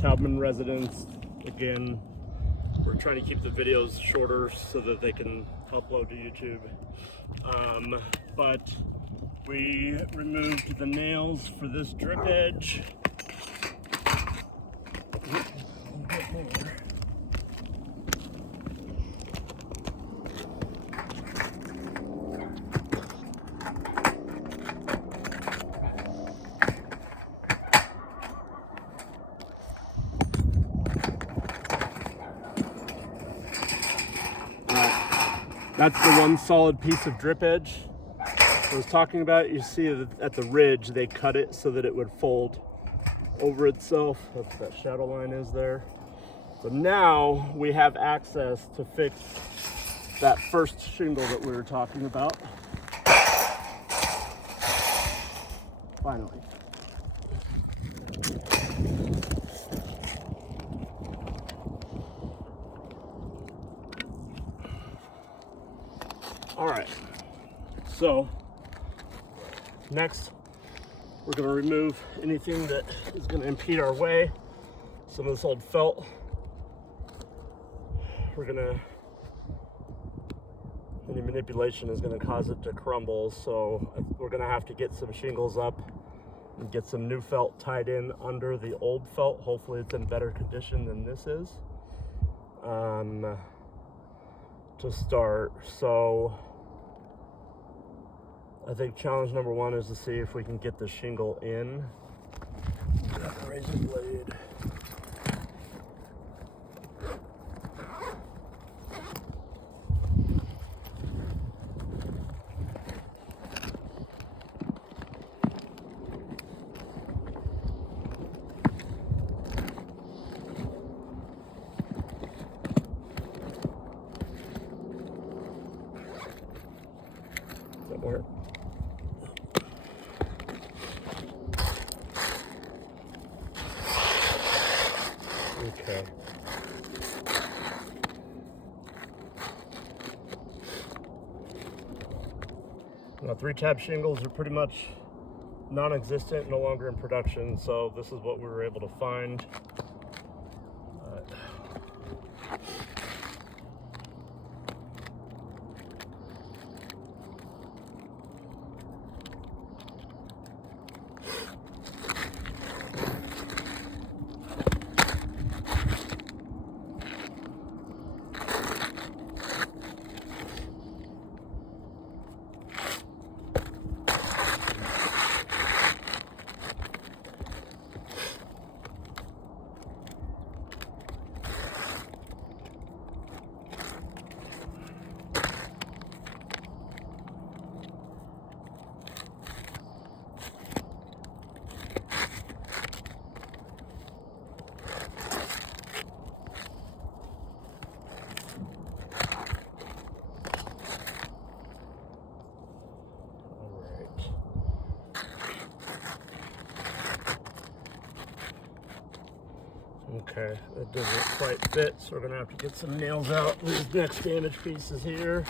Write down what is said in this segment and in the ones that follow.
Taubman residents. Again, we're trying to keep the videos shorter so that they can upload to YouTube. But we removed the nails for this drip edge. That's the one solid piece of drip edge I was talking about. You see at the ridge, they cut it so that it would fold over itself. That's that shadow line is there. So now we have access to fix that first shingle that we were talking about. Finally. All right, so next we're going to remove anything that is going to impede our way. Some of this old felt. Any manipulation is going to cause it to crumble, so we're going to have to get some shingles up and get some new felt tied in under the old felt. Hopefully it's in better condition than this is to start. So I think challenge number one is to see if we can get the shingle in. Grab the razor blade. Does that work? Okay. Now 3-tab shingles are pretty much non-existent, no longer in production, so this is what we were able to find. Okay, that doesn't quite fit, so we're gonna have to get some nails out. These next damaged pieces here.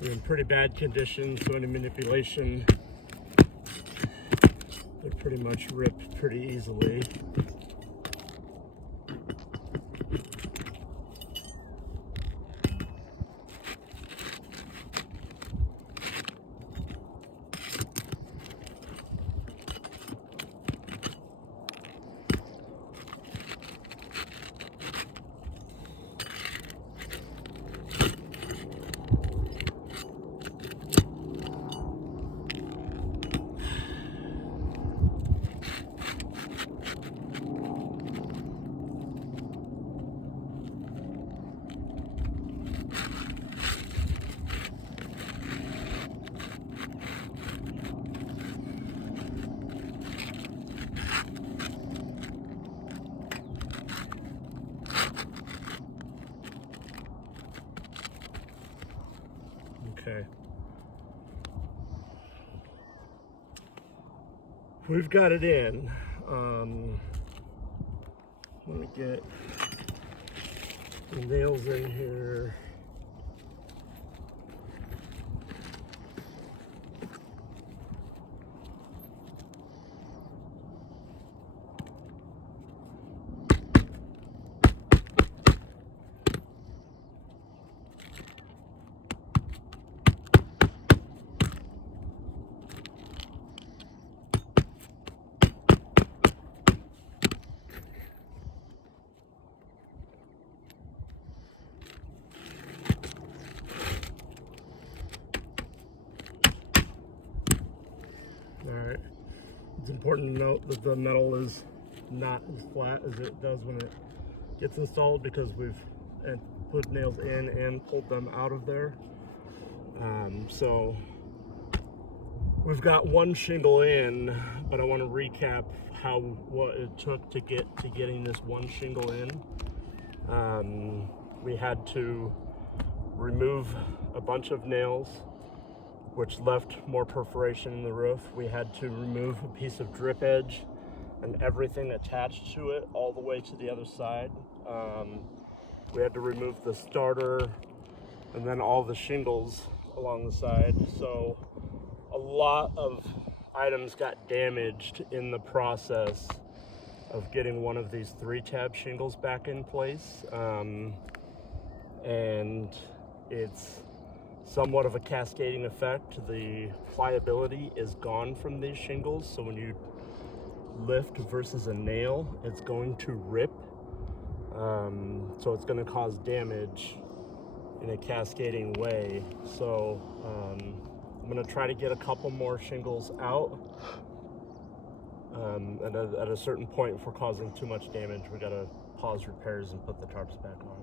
They're in pretty bad condition, so any manipulation would pretty much rip pretty easily. Okay. We've got it in. Let me get the nails in here. Alright, it's important to note that the metal is not as flat as it does when it gets installed, because we've put nails in and pulled them out of there. So we've got one shingle in, but I want to recap what it took to get to getting this one shingle in. We had to remove a bunch of nails, which left more perforation in the roof. We had to remove a piece of drip edge and everything attached to it all the way to the other side. We had to remove the starter and then all the shingles along the side. So a lot of items got damaged in the process of getting one of these 3-tab shingles back in place. And it's somewhat of a cascading effect. The pliability is gone from these shingles, so when you lift versus a nail, it's going to rip. So it's going to cause damage in a cascading way. So I'm going to try to get a couple more shingles out. And at a certain point, if we're causing too much damage, we got to pause repairs and put the tarps back on.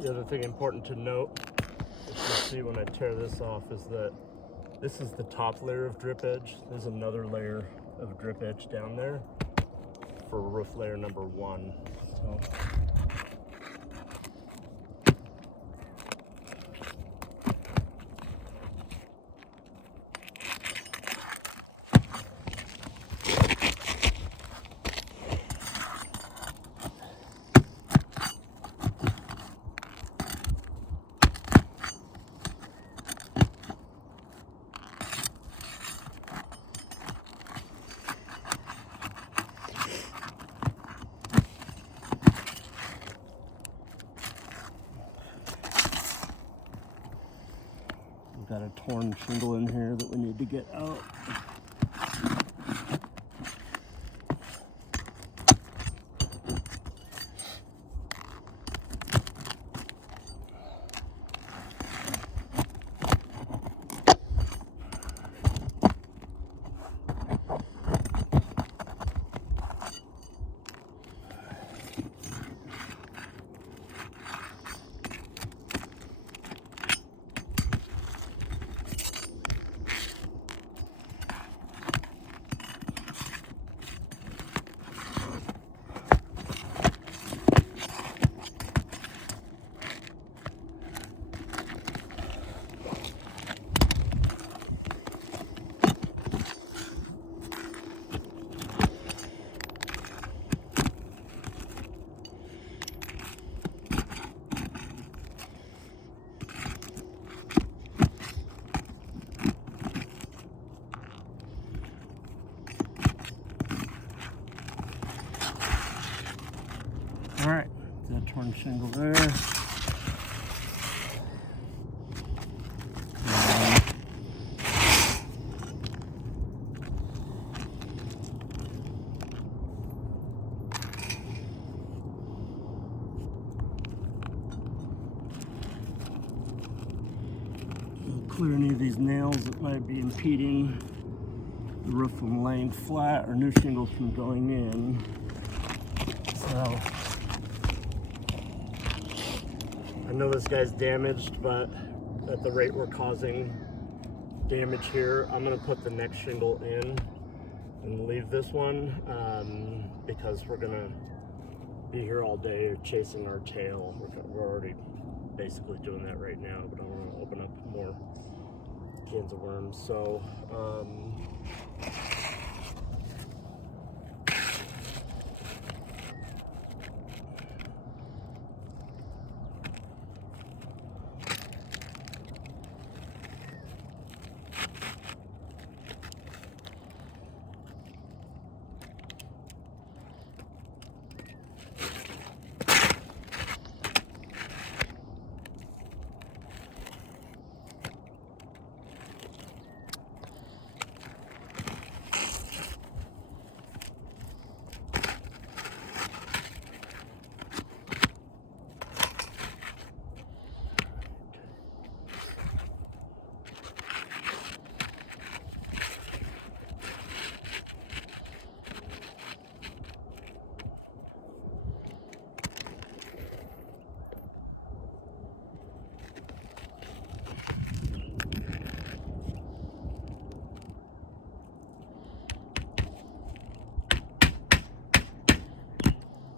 The other thing important to note, as you see when I tear this off, is that this is the top layer of drip edge. There's another layer of drip edge down there for roof layer number 1. So we've got a torn shingle in here that we need to get out. All right, that torn shingle there. Clear any of these nails that might be impeding the roof from laying flat or new shingles from going in. So I know this guy's damaged, but at the rate we're causing damage here, I'm gonna put the next shingle in and leave this one because we're gonna be here all day chasing our tail. We're already basically doing that right now, but I want to open up more cans of worms. So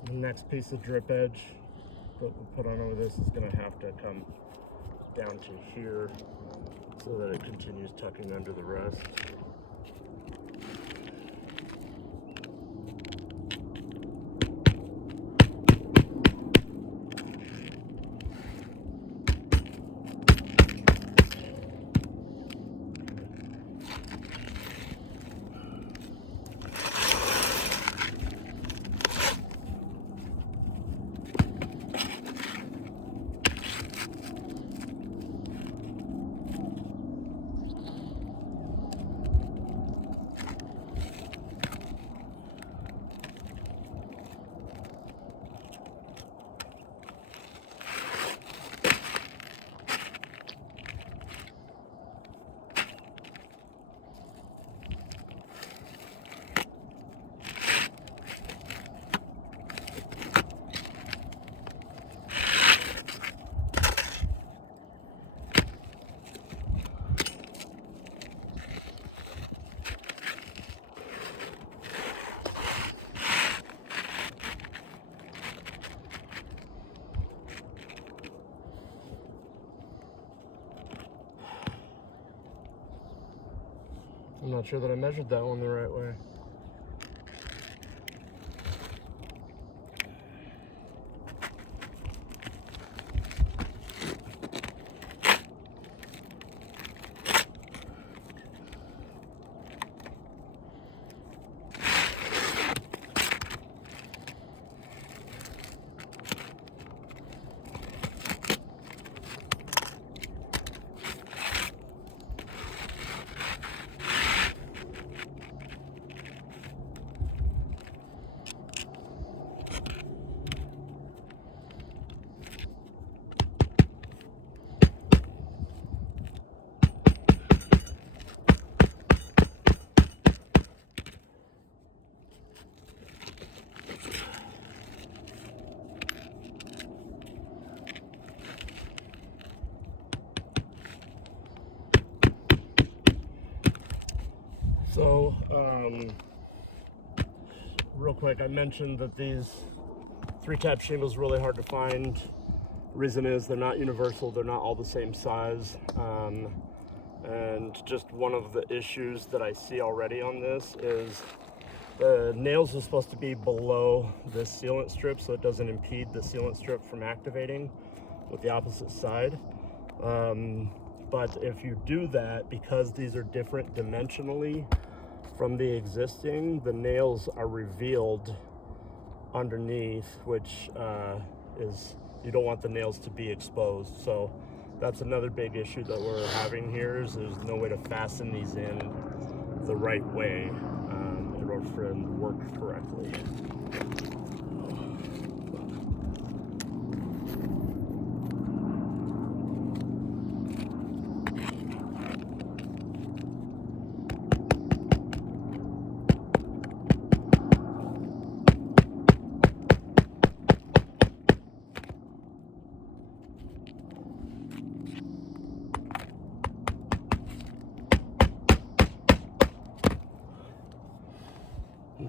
the next piece of drip edge that we'll put on over this is going to have to come down to here so that it continues tucking under the rest. I'm not sure that I measured that one the right way. So, real quick, I mentioned that these 3-tab shingles are really hard to find. Reason is they're not universal, they're not all the same size. And just one of the issues that I see already on this is the nails are supposed to be below this sealant strip so it doesn't impede the sealant strip from activating with the opposite side. But if you do that, because these are different dimensionally from the existing, the nails are revealed underneath, which is, you don't want the nails to be exposed. So that's another big issue that we're having here, is there's no way to fasten these in the right way in order for them to work correctly.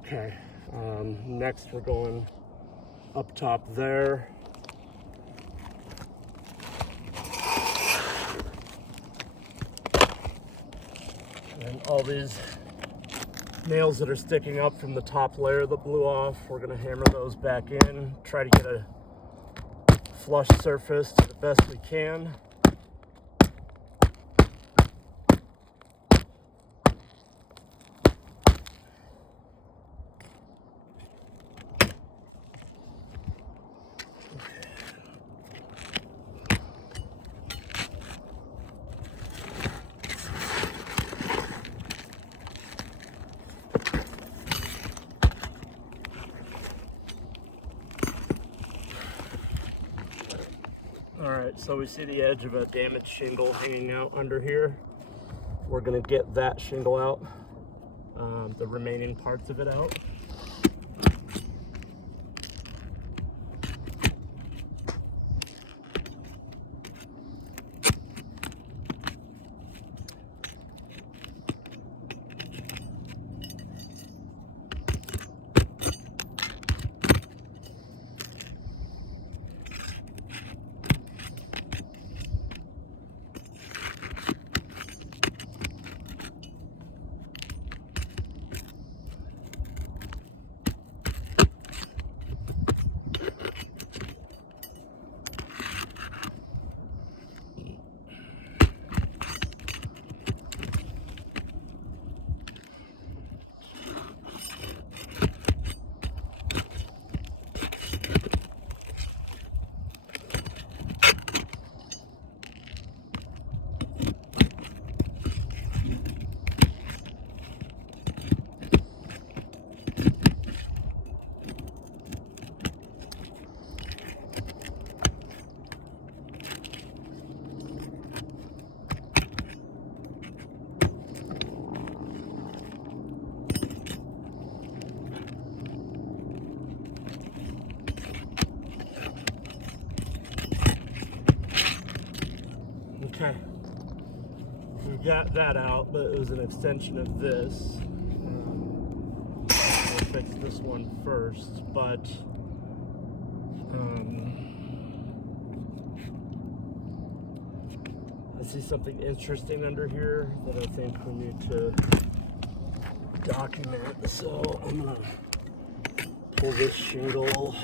Okay, next we're going up top there. And all these nails that are sticking up from the top layer that blew off, we're gonna hammer those back in, try to get a flush surface to the best we can. Alright, so we see the edge of a damaged shingle hanging out under here. We're going to get that shingle out, the remaining parts of it out. Okay, we got that out, but it was an extension of this. We'll fix this one first, but I see something interesting under here that I think we need to document. So I'm gonna pull this shingle.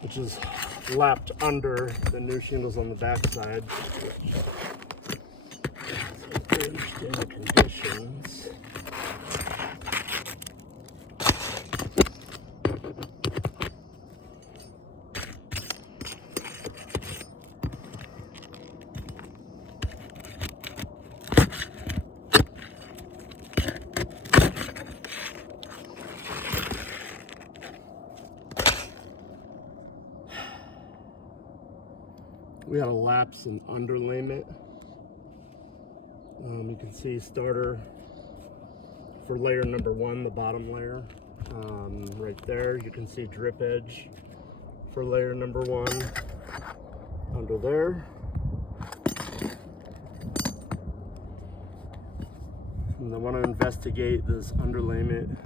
Which is lapped under the new shingles on the backside. So we understand the conditions. We had a lapse in underlayment. You can see starter for layer number 1, the bottom layer. Right there, you can see drip edge for layer number 1 under there. And I want to investigate this underlayment,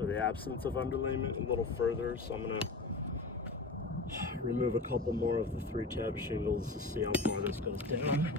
or the absence of underlayment a little further, so I'm going to remove a couple more of the 3-tab shingles to see how far this goes down.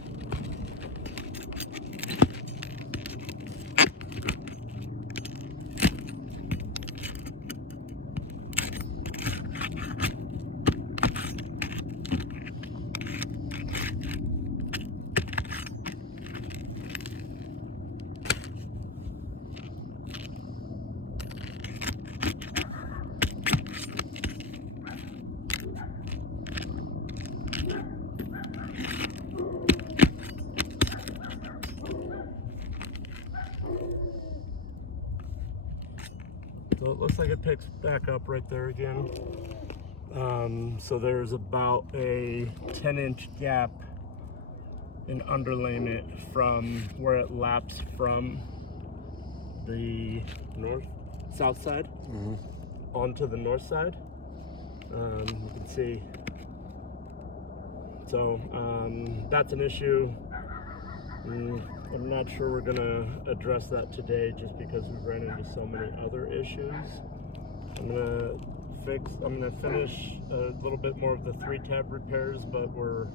So it looks like it picks back up right there again. So there's about a 10-inch gap in underlayment from where it laps from the south side onto the north side. You can see. So that's an issue. I'm not sure we're gonna address that today just because we've ran into so many other issues. I'm gonna finish a little bit more of the 3-tab repairs, but we're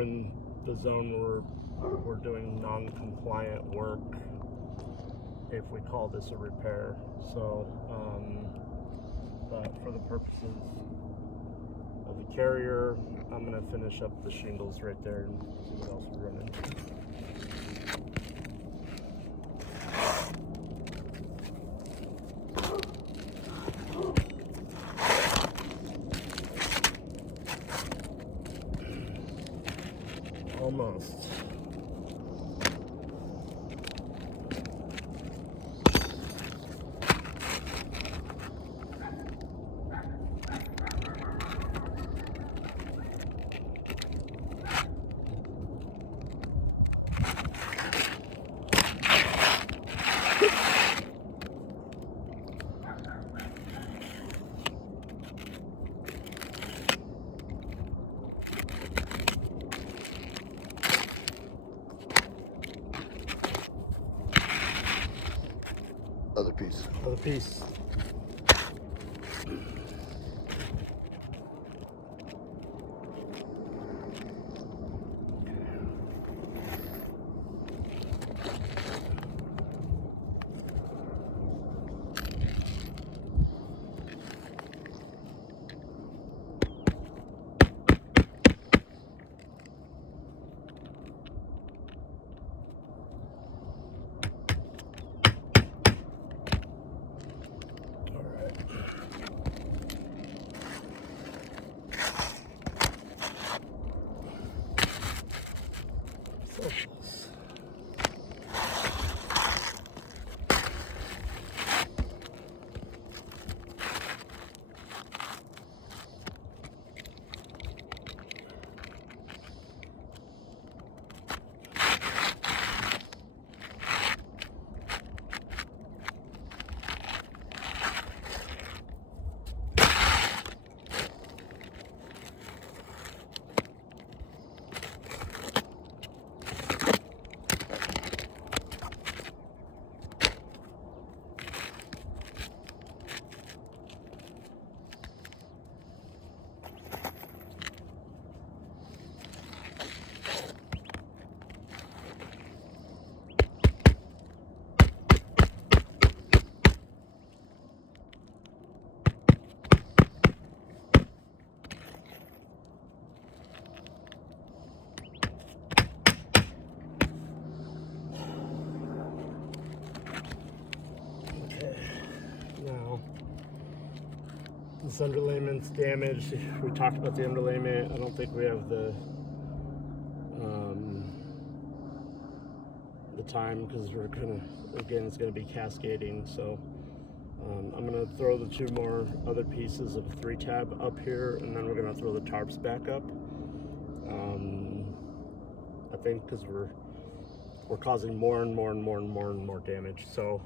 in the zone where we're doing non-compliant work if we call this a repair. So, but for the purposes of the carrier, I'm gonna finish up the shingles right there and see what else we're running. Almost. Other piece. Other piece. Now, this underlayment's damaged. We talked about the underlayment. I don't think we have the time because we're it's gonna be cascading. So I'm gonna throw the 2 more other pieces of 3-tab up here, and then we're gonna throw the tarps back up. I think because we're causing more and more damage. So.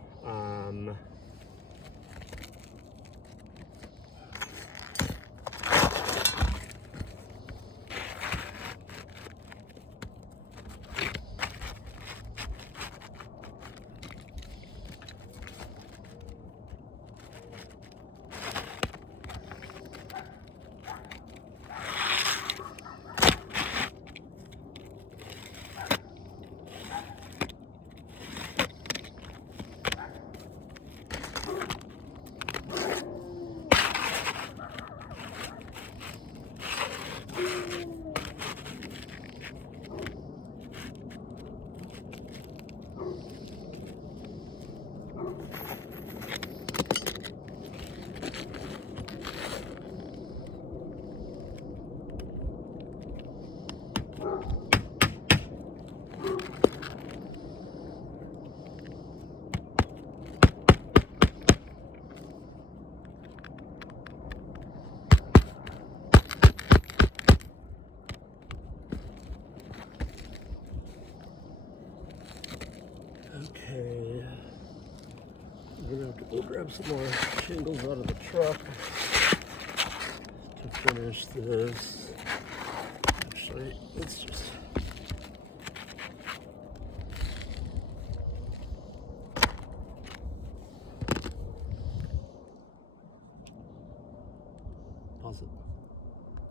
Okay, we're gonna have to go grab some more shingles out of the truck to finish this. Actually, let's just